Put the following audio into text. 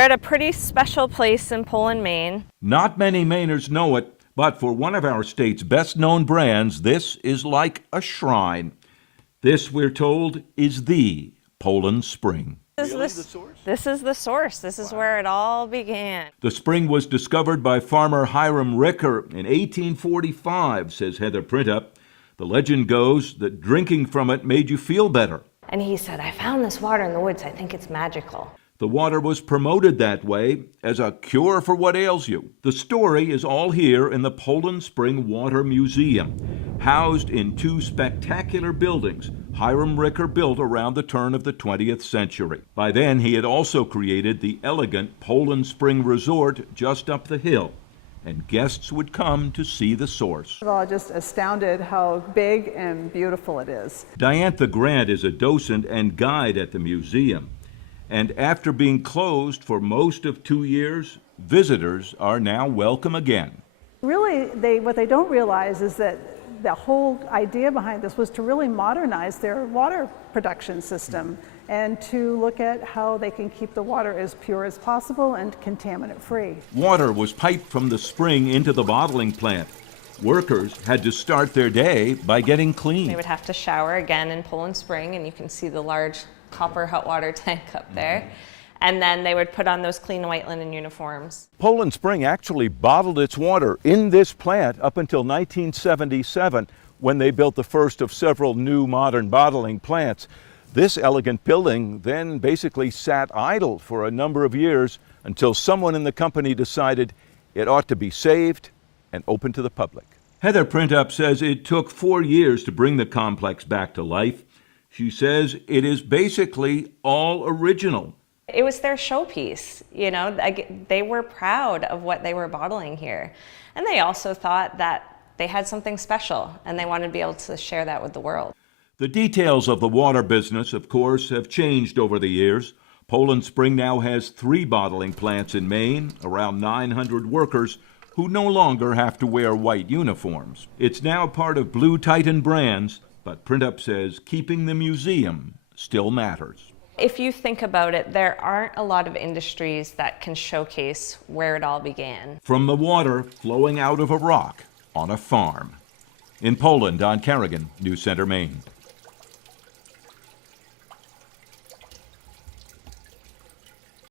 They're at a pretty special place in Poland, Maine. Not many Mainers know it, but for one of our state's best-known brands, this is like a shrine. This, we're told, is the Poland Spring. This is the source. This is where it all began. The spring was discovered by farmer Hiram Ricker in 1845, says Heather Printup. The legend goes that drinking from it made you feel better. And he said, I found this water in the woods. I think it's magical. The water was promoted that way as a cure for what ails you. The story is all here in the Poland Spring Water Museum, housed in two spectacular buildings Hiram Ricker built around the turn of the 20th century. By then, he had also created the elegant Poland Spring Resort just up the hill, and guests would come to see the source. Well, just astounded how big and beautiful it is. Diantha Grant is a docent and guide at the museum. And after being closed for most of 2 years, visitors are now welcome again. Really, what they don't realize is that the whole idea behind this was to really modernize their water production system and to look at how they can keep the water as pure as possible and contaminant-free. Water was piped from the spring into the bottling plant. Workers had to start their day by getting clean. They would have to shower again in Poland Spring, and you can see the large copper hot water tank up there. And then they would put on those clean white linen uniforms. Poland Spring actually bottled its water in this plant up until 1977, when they built the first of several new modern bottling plants. This elegant building then basically sat idle for a number of years until someone in the company decided it ought to be saved and open to the public. Heather Printup says it took 4 years to bring the complex back to life. She says it is basically all original. It was their showpiece, you know. They were proud of what they were bottling here. And they also thought that they had something special, and they wanted to be able to share that with the world. The details of the water business, of course, have changed over the years. Poland Spring now has 3 bottling plants in Maine, around 900 workers who no longer have to wear white uniforms. It's now part of Blue Titan Brands, but Printup says keeping the museum still matters. If you think about it, there aren't a lot of industries that can showcase where it all began. From the water flowing out of a rock on a farm. In Poland, Don Carrigan, News Center, Maine.